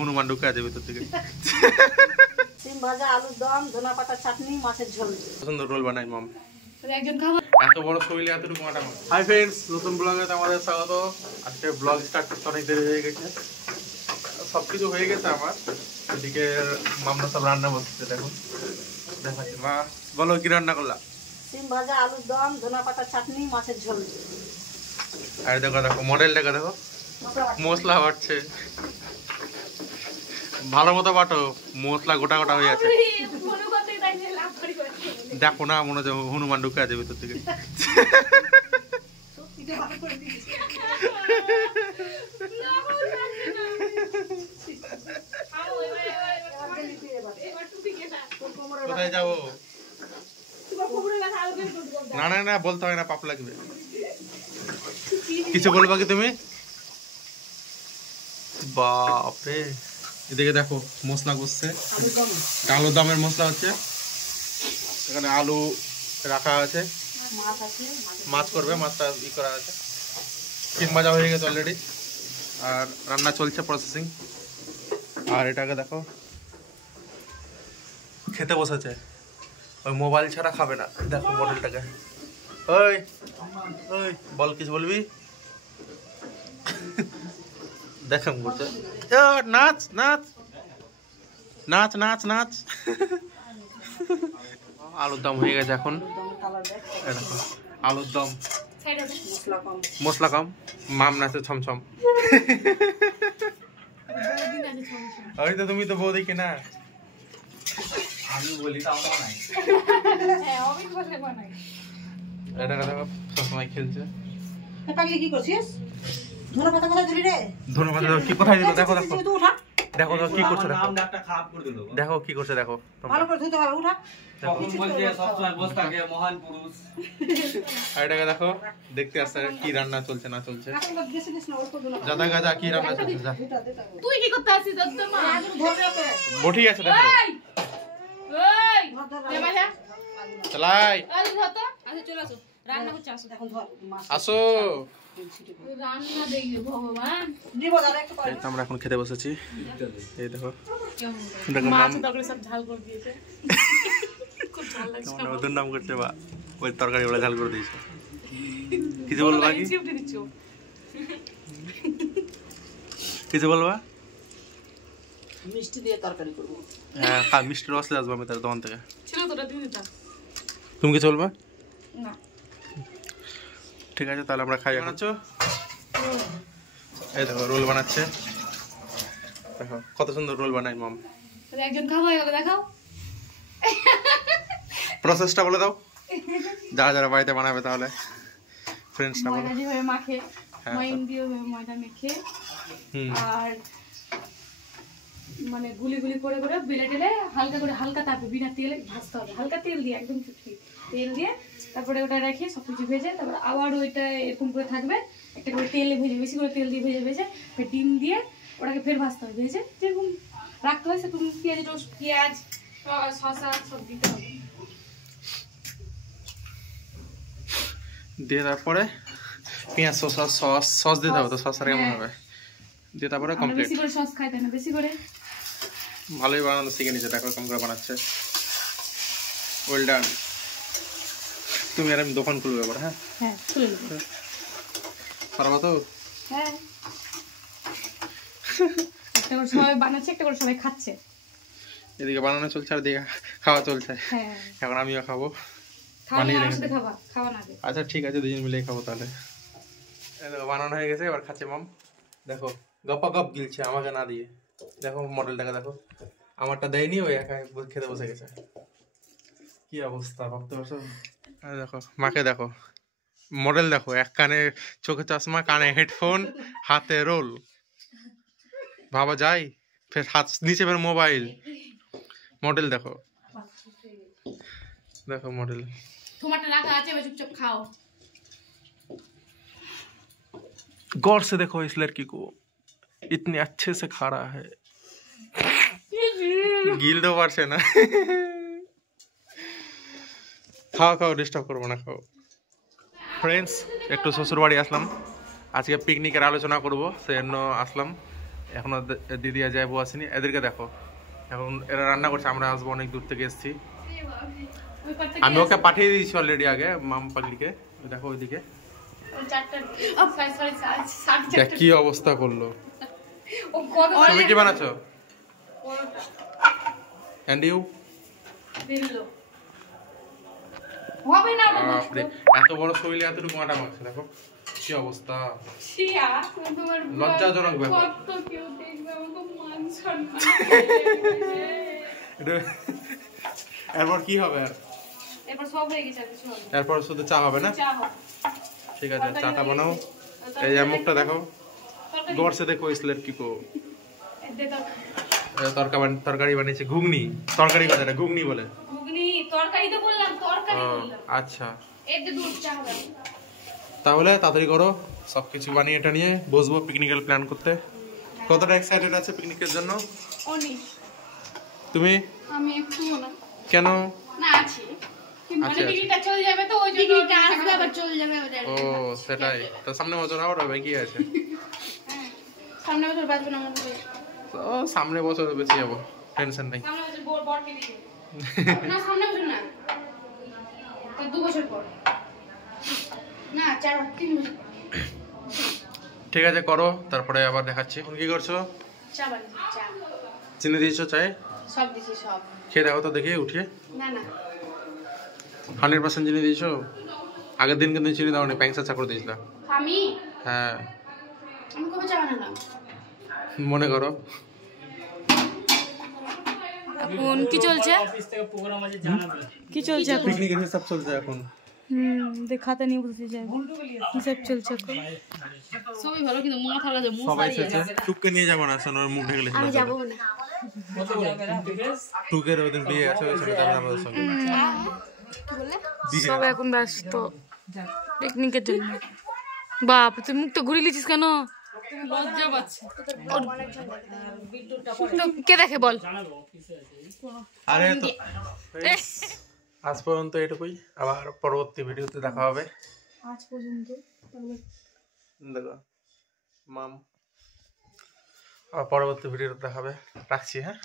হনুমান ঢুকে আছে ভিতর থেকে। সিম ভাজা, আলুর দম, ধনা পাতা চাটনি, মাছের ঝোল। সুন্দর রোল বানাই মাম। একজন খাবার এত বড় শৈলী এতটুকু মাটা। হাই ফ্রেন্ডস, নতুন ব্লগে আমাদের স্বাগত। আজকে ব্লগ স্টার্ট করতে অনেক দেরি হয়ে গেছে, সবকিছু হয়ে গেছে আমার। এদিকে মামলা সব রান্না বসছে, দেখুন দেখাচ্ছি। মা বলো কি রান্না করলাম? সিম ভাজা, আলুর দম, ধনা পাতা চাটনি, মাছের ঝোল। আর দেখো দেখো মডেলটাকে দেখো, মশলা বাটছে। ভালো মতো বাটো, মশলা গোটা গোটা হয়ে আছে। দেখো না, মনে হচ্ছে হনুমান ঢুকে আছে ভিতর থেকে। কোথায় যাবো? না না না, বলতে হয় না, পাপ লাগবে। কিছু বলবা কি তুমি? বাপরে, এদিকে দেখো মশলা করছে, আলুর দমের মশলা হচ্ছে। এখানে আলু রাখা আছে, মাছ করবে, মাছটা ই করা আছে। চিকেন ভাজা হয়ে গেছে অলরেডি, আর রান্না চলছে প্রসেসিং। আর এটাকে দেখো খেতে বসেছে, ওই মোবাইল ছাড়া খাবে না। দেখো মডেলটাকে। ওই ওই বল, কিছু বলবি? দেখো বলছে নাচ নাচ নাচ নাচ নাচ। আলুর দম হয়ে গেছে এখন। আলুর দম, মশলা কম, মাম নাচে ছমছম। ওই তো তুমি তো বৌদি কি না? আমি বলি তাও বানাই। হ্যাঁ, আমি বলে বানাই। এটা দেখো সবসময় খেলছে। পাগলি কি করছিস? ধনে পাতা কোথায় দিলি রে? ধনে পাতা কি কোথায় দিল? দেখো দেখো দেখো তো কি করছে, দেখো নামটা খারাপ করে দিল। দেখো কি করছে, দেখো ভালো করে ধুতে হবে। উঠা, তখন বলছে সব সময় বসে থাকে মহান পুরুষ। আর এটাকে দেখো দেখতে আসছে কি রান্না চলছে না চলছে। জাদা গাজা কি রান্না চলছে। যা তুই কি করতে আসিস? দত্তমা বটি আছে, দেখো। ওই এ ভাইয়া চলাই আরে ধরতো। আচ্ছা চলে আসো, রান্না হচ্ছে। আসো এখন ধর মাছ। আসো, রান্না দেখবে ভগবান। দিব দাদা একটু পরে। আমরা এখন খেতে বসেছি। এই দেখো মাছ তরকারি সব ঝাল করে দিয়েছে, খুব ঝাল লাগছে। ওদের নাম করছে বা ওই তরকারি ওরা ঝাল করে দিয়েছে। কিছু বলবা কি? কিছু বলবা? মিষ্টি দিয়ে তরকারি করব। হ্যাঁ, খা, মিষ্টি রস আসবে আমি তার দোকান থেকে। ছিল তোটা দিয়ে দিতাম। তুমি কিছু বলবা? না ঠিক আছে, তাহলে আমরা খাই। বানাচ্ছো? এই দেখো রোল বানাচ্ছে, দেখো কত সুন্দর রোল বানাই মাম। একজন খাওয়া হয়ে গেল, দেখাও প্রসেসটা বলে দাও, যারা যারা বাড়িতে বানাবে। তাহলে ফ্রেন্ডসটা বলো। ময়দা দিয়ে মাখে, ময়দা দিয়ে ময়দা মেখে, আর মানে গুলি গুলি করে করে বেলে টেলে হালকা করে, হালকা তাপে বিনা তেলে ভাজতে হবে। হালকা তেল দিয়ে, একদম চুটকি তেল দিয়ে, তারপরে ওটা রেখে সবকিছু ভেজে, তারপরে আবার ওইটা এরকম করে থাকবে, একটা করে তেলে ভেজে, বেশি করে তেল দিয়ে ভেজে ভেজে ফের ডিম দিয়ে ওটাকে ফের ভাজতে হবে। ভেজে যেরকম রাখতে হয় সেরকম পেঁয়াজ, রসুন, পেঁয়াজ, শসা সব দিতে হবে দিয়ে, তারপরে পেঁয়াজ, শসা, সস দিতে হবে। তো সসটা কেমন হবে দিয়ে তারপরে কমপ্লিট। বেশি করে সস খাইতে না, বেশি করে। ভালোই বানানো শিখে নিচ্ছে, দেখো কম করে বানাচ্ছে। Well done. তুমি আর আমি দোকান খুলবে এবার। হ্যাঁ হ্যাঁ, খুলে নেব। পারবা তো? হ্যাঁ, একটা করে সবাই বানাচ্ছে, একটা করে সবাই খাচ্ছে। এদিকে বানানো চলছে আর এদিকে খাওয়া চলছে। হ্যাঁ, এখন আমিও খাবো। খাওয়া না, আমার সাথে খাবা, খাওয়া না। আচ্ছা ঠিক আছে, দুজন মিলেই খাবো তাহলে। এই দেখো বানানো হয়ে গেছে, এবার খাচ্ছে মাম। দেখো গপা গপ গিলছে আমাকে না দিয়ে। দেখো মডেলটাকে দেখো, আমারটা দেয়নি, ওই একা খেতে বসে গেছে। কি অবস্থা ভাবতে পারছো? দেখো মাকে দেখো, মডেল দেখো, এক কানে চোখে চশমা, কানে হেডফোন, হাতে রোল। ভাবা যায়? ফের হাত নিচে ফের মোবাইল। মডেল দেখো, দেখো মডেল। তোমারটা রাখা আছে, ওই চুপচাপ খাও। गौर से देखो इस लड़की को, इतने अच्छे से खा रहा है। গিল তো পারছে না। খাও খাও, ডিস্টার্ব করবো না, খাও। ফ্রেন্ডস, একটু শ্বশুর বাড়ি আসলাম, আজকে পিকনিকের আলোচনা করব, সেজন্য আসলাম। এখনো দিদি আর যাইবো আসেনি, এদেরকে দেখো এখন এরা রান্না করছে, আমরা আসবো অনেক দূর থেকে এসেছি। আমি ওকে পাঠিয়ে দিয়েছি অলরেডি আগে মাম পাগলিকে, দেখো ওইদিকে দেখ কি অবস্থা করলো। তুমি কি বানাচ্ছো? And you? এত বড় শরীরে এতটুকু আটা মাখছে, দেখো কি অবস্থা, লজ্জাজনক ব্যাপার। এরপর কি হবে? এরপর শুধু চা হবে না? ঠিক আছে, চাটা বানাও। এই যে মুখটা দেখো, গড় সে দেখো ইসলেট কি কো তরকারি বানিয়েছে, ঘুগনি। তরকারি কথা এটা ঘুগনি বলে। আচ্ছা তাহলে তাড়াতাড়ি করো, সবকিছু বানিয়ে এটা নিয়ে বসবো পিকনিকের প্ল্যান করতে। কতটা এক্সাইটেড আছে পিকনিকের জন্য? তুমি? আমি একটু না। কেন? না আছি, মানে পিকনিকটা চলে যাবে তো ওই জন্য পিকনিকটা আসবে আবার চলে যাবে ওদের। ও সেটাই তো, সামনে বছর আবার হবে, কি আছে? সামনে বছর বাঁচবে না আমাদের। ও সামনে বছর বেঁচে যাবো, টেনশন নাই। সামনে বছর বড় কে দিবে না, সামনে বছর না, তো 2 বছর পর না, 3 বছর। ঠিক আছে করো, তারপরে আবার দেখাচ্ছি। এখন কি করছো? চা বানাচ্ছি, চা। চিনি দিয়েছো চায়ে? সব দিছি, সব। খেয়ে দেখো তো দেখি উঠিয়ে। না না 100% চিনি দিয়েছো? আগের দিন কিন্তু চিনি দাওনি, প্যাংসা চা করে দিয়েছিলাম। আমি? হ্যাঁ আমি কবে চা বানালাম? মনে করো। এখন কি চলছে? কি চলছে এখন? পিকনিকের হিসাব চলছে এখন। দেখাতে নিয়ে বসে যায়, হিসাব চলছে এখন। সবাই ভালো, কিন্তু মাথা লাগে সবাই এসেছে। টুককে নিয়ে যাবো না, সোনার মুখ ঢেকে আমি যাব না। টুকের ওই দিন বিয়ে আছে, ওই ছবি যাবে আমাদের সঙ্গে। সব এখন ব্যস্ত পিকনিকের জন্য। বাপ তুই মুখ তো ঘুরে লিছিস কেন? লজ্জা পাচ্ছে। কে দেখে বল? আরে তো আজ পর্যন্ত এটুকুই, আবার পরবর্তী ভিডিওতে দেখা হবে। আজ পর্যন্ত দেখো মাম, আবার পরবর্তী ভিডিওতে দেখা হবে। রাখছি, হ্যাঁ।